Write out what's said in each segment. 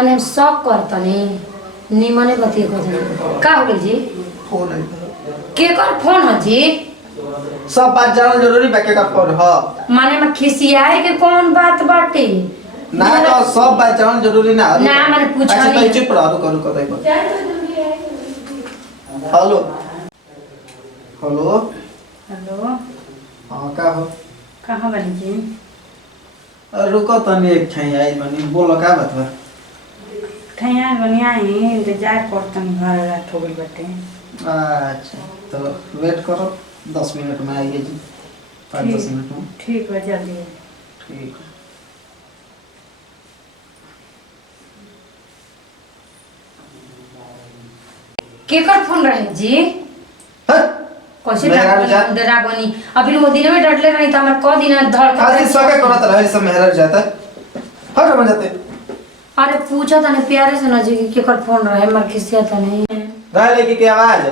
अने शौक करतनी निमने बतिए को का हो जी फोन है के कर फोन है जी सब बात जानल जरूरी बाके का फोन ह माने में खिसियाए के कौन बात बाटे ना तो सब बात जानल जरूरी ना ना माने पूछा अच्छा नहीं तो चुप रहो करू कतई पर हेलो हेलो हेलो हां का हो कहां बनी जी रुको तनी एक छई आई बनी बोलो का बात बा ठैया बनिया ही इंतजार करतन घर रात हो गई बाटे अच्छा तो वेट करो 10 मिनट में आइए जी 5-10 मिनट में ठीक है जल्दी ठीक है के कर फोन रहे जी कैसे डरागनी अभी वो दिन में डरले रही त हमर क दिन धड़ खाली सके करत रहे सब मेहर जाता हट बन जाते अरे पूछा तने प्यारे से ना जी के कर फोन रहे मर खिसिया त नहीं रहे लड़की की आवाज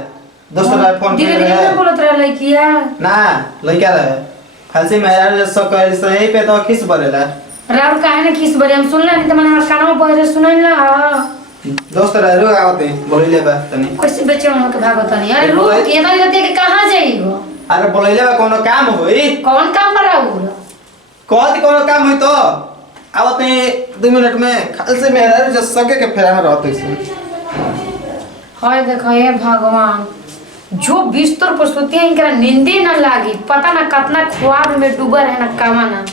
दोस्त का फोन कर धीरे धीरे बोलत रहे लड़किया ना लड़का रहे खाली मेहर सब कह सही पे तो खिस बरेला राउर काहे ने खिस बरे हम सुनला नहीं त मने हमर कानवा बहरे सुनल ना दोस्त रहे रो आवते बोलिले बा तनी कैसे बच्चे हम के भागत नहीं अरे रुक ये ना रहते कि कहां जाइबो अरे बोलिले बा कोनो काम होई कौन काम कर राउर कहत कोनो काम होई तो आवते 2 मिनट में खाली से मेहर जो सके के फेरा में रहते हाय देखो ये भगवान जो बिस्तर पर सोते हैं इनका नींदे ना लागी पता ना कितना ख्वाब में डूबा है ना कामना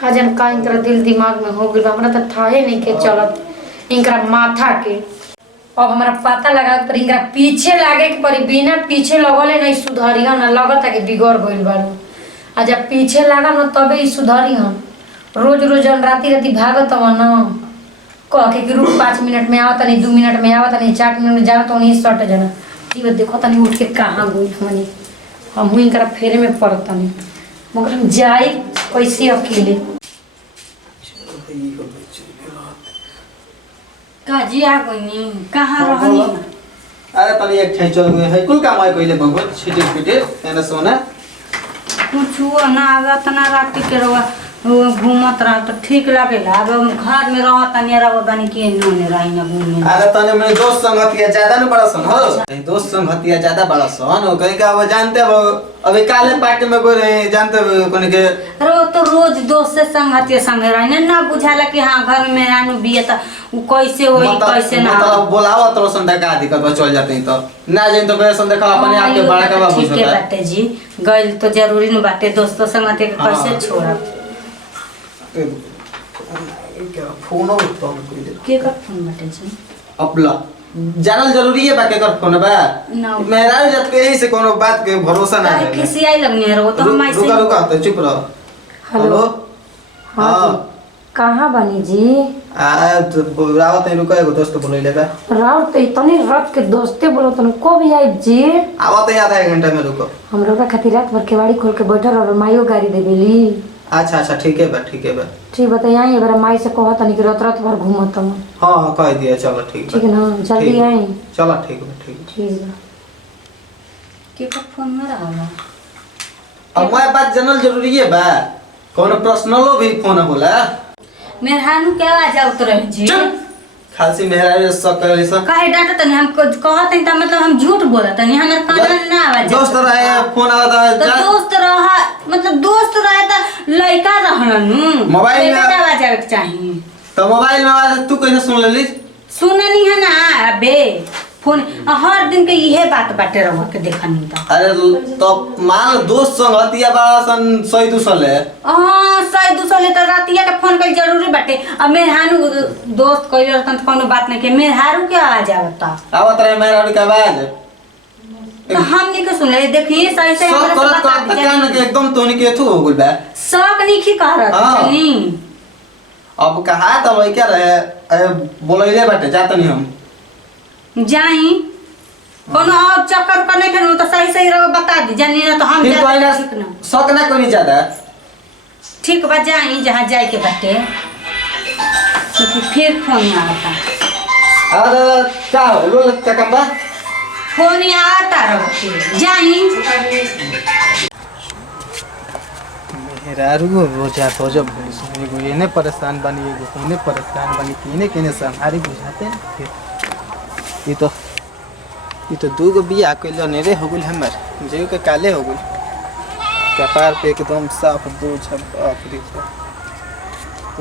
का जन का इनका दिल दिमाग में हो गइल हमरा त थाहे नहीं के चलत इनका माथा के अब हमारा पता लगा पर इनका पीछे लागे के परी बिना पीछे लगले नहीं सुधरिया ना लगता कि बिगड़ गइल बारू आ जब पीछे लगा ना तबे ई सुधरिया रोज रोज राती राती भागत हो ना कह के रुक 5 मिनट में आवत नहीं 2 मिनट में आवत नहीं 4 मिनट में जाना तो नहीं सट जाना ठीक देखो तनी उठ के कहां गई हमनी हम हुई इनका फेरे में पड़त नहीं मगर हम जाई कैसे अकेले काजी आ गईनी कहां रहनी अरे तनी एक ठाई चल गए है कुल काम है कइले बहुत छिटे पिटे एना सोना कुछ हुआ ना आवत ना रात के रवा घूमत रहा तो ठीक लगेला अब हम घर में रहत नहीं रहो बनी के नने रही ना घूमे अरे तने मेरे दोस्त संगतिया ज्यादा न बड़ा सन हो दोस्त संगतिया ज्यादा बड़ा सन हो कहीं का वो जानते हो अभी काले पार्टी में गोरे जानते हो कोने के अरे तो रोज दोस्त से संगतिया संग रही ना बुझाला कि हां घर में आनु बिया त उ कैसे होई कैसे ना मतलब बुलावा तो संदा का दिक्कत चल जाते हैं तो ना जाइन तो कैसे देखा अपने आप के बड़ा का बाबू ठीक है बाटे जी गइल तो जरूरी न बाटे दोस्तों संगतिया के कैसे छोड़ा क्या फोन हो तो के कर फोन बाटे जी अपला जानल जरूरी है बाके कर फोन बा मेरा जत के से कोनो बात के भरोसा ना है किसी आई लगने रहो तो हम ऐसे रुका रुका तो चुप रहो हेलो हां कहां बनी जी आ तो रावत रुका एगो दोस्त बोलैले बा राव तो इतने रात के दोस्ते बोलो तन को भी आई जी आवत है आधा घंटा में रुको हमरो का खातिर रात भर केवाड़ी खोल के बैठल और माईओ गाड़ी देबेली अच्छा अच्छा ठीक है बा ठीक बताइए आई अगर माई से कहत नहीं कि रात रात भर घूमत हम हां कह दिया चलो ठीक ठीक ना जल्दी आई चलो ठीक है ठीक है के का फोन में रहला अब मैं बात जानल जरूरी है बा कोनो पर्सनलो भी फोन होला मेहरानू के आवाज आवत रहे जी खासी मेहरा सकल सब काहे डाटा तनी हम कहत नहीं त मतलब हम झूठ बोलत नहीं हमर कान ना आवाज दोस्त रहे फोन आवत तो दोस्त रहा मतलब दोस्त रहे त लइका रहनु मोबाइल में आवाज आवे के चाहिए तो मोबाइल में आवाज तू कैसे सुन लेली सुननी है ना अबे फोन हर दिन के इहे बात बाटे रह के देखनी त अरे तो मान दोस्त संग हतिया बड़ा सन सही दूसले हां सही दूसले त रातिया के फोन कल जरूरी बाटे अब मेहरानू दोस्त कइले रहतन त कोनो बात नहीं के मेहरारू के आवाज आवता आवत रहे मेहरारू के आवाज तो हमनी के सुन ले देखिए सही से हमरा से बता दीजिए कि एकदम तोनी के थू हो गइल बा शक नहीं की कह रहा चली अब कहा त लई क्या रहे बोलैले बाटे जात नहीं हम जाई कोनो और चक्कर का नहीं फिर तो सही सही रहो बता दी जानी ना तो हम ज्यादा ठीक ना शक ना कोनी ज्यादा ठीक बा जाई जहां जाए के बाटे तो फिर फोन आता अरे का हो क्या काम बा फोन आता रहो जाई मेहरारू रोजा तो जब एगो एने परेशान बनी एगो ओने परेशान बनी केने केने संहारी बुझाते न फिर ये तो दूगो बिया कइलो नेरे हो गेल हमर जेउ के काले हो गेल कपार पे एकदम साफ बोझ आखिरी से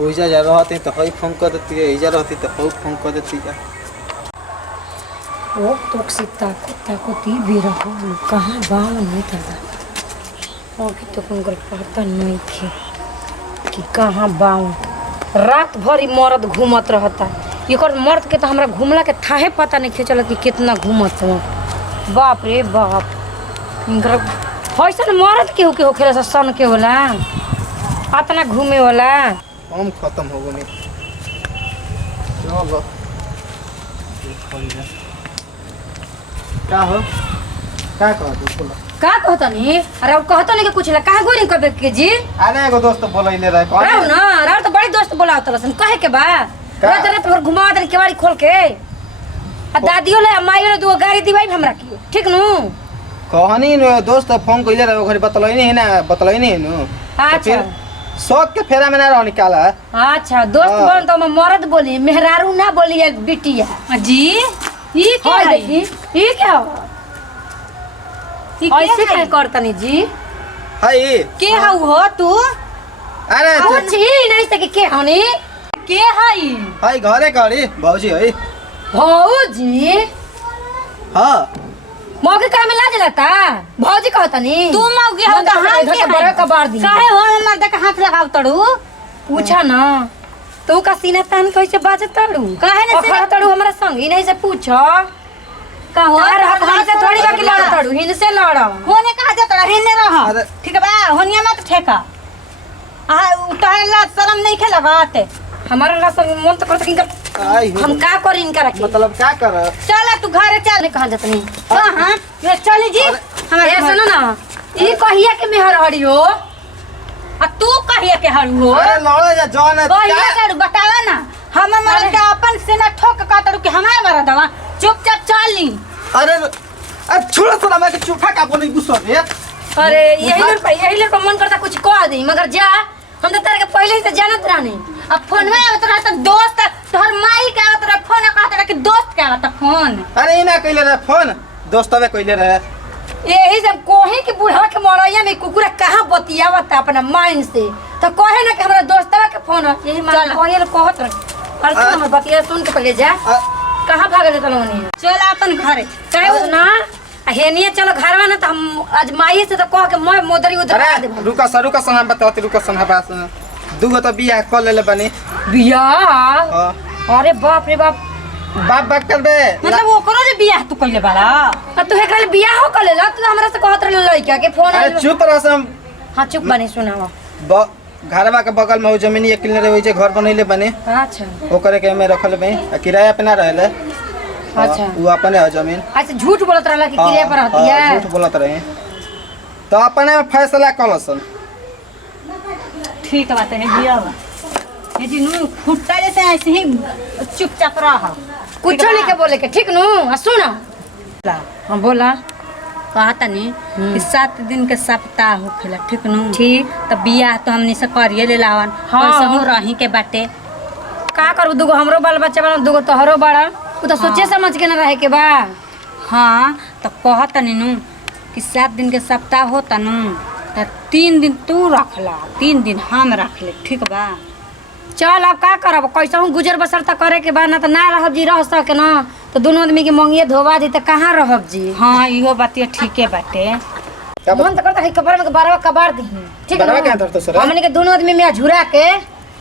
ओइजा जा रहते तो हई फोन कर देती है इजा रहती तो हई फोन कर देती है ओ टॉक्सिक ताकती भी रहो कहाँ बाल नहीं था अभी तो उनकर पता नहीं थे कि कहाँ बाऊ रात भर ही मर्द घूमत रहता एकर मर्द के तो हमरा घूमला के थाहे पता नहीं चलत कि कितना घूमत हो बाप रे बाप इनकर फैसन मर्द के होखेला से सन के होला अतना घूमे वाला हम खत्म हो गए चलो का हो का कहत बोला का कहता नहीं अरे और कहता नहीं कि कुछ ला काहे गोरी करबे के जी अरे एगो दोस्त बोलैले रहे कौन राव ना राव तो बड़ी दोस्त बोलावत लसन कहे के बा रात रात भर घुमा दे केवाड़ी खोल के आ दादियो ले माइयो ले दो गाड़ी दिवाई हमरा की ठीक नु कहनी दोस्त फोन कइले रहे ओखरे बतलैनी है ना बतलैनी है नु अच्छा शौक के फेरा में ना रह निकाला अच्छा दोस्त बन तो मैं मर्द बोली मेहरारू ना बोली है बिटिया जी ये क्या है देखी ये क्या हो ऐसे क्या करतनी जी हाय के हो तू अरे कुछ ही नहीं सके के होनी के हई हाय घरे घरे भौजी है भौजी हां मौके का में लाज लगता भौजी कहतनी तू मौगी हो तो हाथ के बड़ा कबाड़ दी काहे हो हमर देख हाथ लगाव तड़ू पूछा ना तू का सीना तान कैसे बाजे तड़ू काहे ना सीना तड़ू हमरा संग ही नहीं से पूछो का हो और हम से थोड़ी बाकी लड़ तड़ू हिन से लड़ होने कहा जा तड़ा हेने रह अरे। ठीक बा होनिया मत ठेका आ उतारे ला शर्म नहीं खेला बात हमारा ला सब मन तो करत कि आई हम का करी इनका रखी मतलब क्या कर चल तू घरे चल कहां जतनी हां ये चली जी ए सुनो ना ई कहिया के मेहर हड़ी हो आ तू कहिए के हरु हो अरे लड़े जा जौन है कहिए के बतावा ना हम मर के अपन से ना ठोक का तड़ू के हमारे मारा दवा चुपचाप चली अरे अरे छोड़ छोड़ मैं चूठा का बोली गुस्सा रे अरे यही लोग मन करता कुछ कह दे मगर जा हम तो तारे के पहले ही से जानत रहनी अब फोन में आवत रहा तो दोस्त तोहर माई के आवत रहा फोन कहत रहा कि दोस्त के आवत फोन अरे इना कइले रहे फोन दोस्तवे कइले रहे यही जब कोहे के बूढ़ा के मरैया में कुकुरा कहाँ बतियावत अपना माइंड से तो कहे ना कि हमरा दोस्तवा के फोन यही मान कहे लोग कहत रहे और हम बतिया सुन के पहले जा कहाँ भागले तलवनी चल अपन घरे कहे ना हेनिए चलो घरवा ना तो हम आज माई से तो कह के मैं मोदरी उधर अरे दे रुका सन बताते रुका सन हबास दुगो तो बियाह कर लेले बनी बियाह अरे बाप रे बाप बाप बाप कर बे मतलब ओकरो जे बियाह तू कइले बाड़ा तू हे कल बियाह हो कले ला तू हमरा से कहत रहे लड़का के फोन अरे चुप रह सम हां चुप बने सुनावा घरवा के बगल में हो जमीन एक किले रहे जे घर बनैले बने अच्छा ओकरे के में रखल बे किराया पे ना रहले अच्छा वो अपने है जमीन अच्छा झूठ बोलत रहला कि किराया पर रहती है झूठ बोलत रहे तो अपने में फैसला कलसन ठीक बात है बियाह ये जी नु खुट्टा जैसे ऐसे ही चुपचाप रह कुछ नहीं के बोले के ठीक नु सुन हां बोला कहता नहीं कि 7 दिन के सप्ताह होखेला ठीक नु ठीक तो बियाह तो हमनी से करिए ले लावन हाँ। कैसे हो रही के बाटे का करू दुगो हमरो बाल बच्चा बना दुगो तोहरो बड़ा उ तो सोचे समझ के ना रहे के बा हाँ तो कहता नहीं नु कि 7 दिन के सप्ताह होता नु तो 3 दिन तू रखला 3 दिन हम रख ले ठीक बा चल अब का करब कैसा हूँ गुजर बसर त करे के बा ना तो ना रहब जी रह सके ना तो दोनों आदमी के मंगिए धोबा दी तो कहाँ रहब जी हाँ इहो बातिया ठीके बाटे मन तो करता है कबर में बारवा कबार दी ठीक बरवा के है अंदर तो सर हमने के दोनों आदमी में झुरा के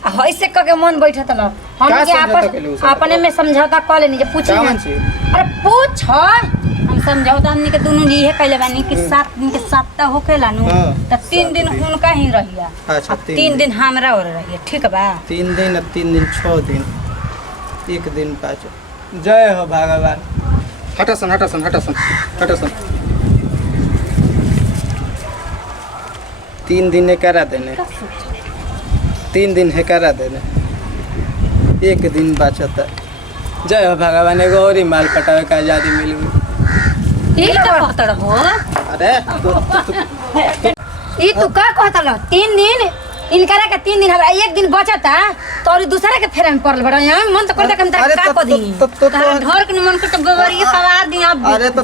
आ ऐसे क के मन बैठत ल हम का के समझौता कैले उ आपस सब? अपने में समझौता कर लेनी जे पूछी कावन ना छी? अरे पूछ हम समझौता हमनी के दोनों इहे कइले बानी कि 7 दिन के सप्ताह होखेला नु हाँ, तो 3 दिन उनका ही रहिया अच्छा, और 3 3 दिन हमरा और रहिया ठीक बा 3 दिन 3 दिन 6 दिन 1 दिन 5 जय हो भगवान हटसन 3 दिन ने करा देने 3 दिन है करा देने 1 दिन बचता जय हो भगवान एगो और ही माल पटावे का आजादी मिल गई ई ई तो तो कहत हो अरे ई तू का कहता ल 3 दिन इनकरा के 3 दिन हमरा एक दिन बचता तो और दूसरा के फेरन पड़ल बड़ा मन तो करता कि हम अरे का तो- क दी तो- घर के मन को तो गोबरिए पवा दी अब अरे तो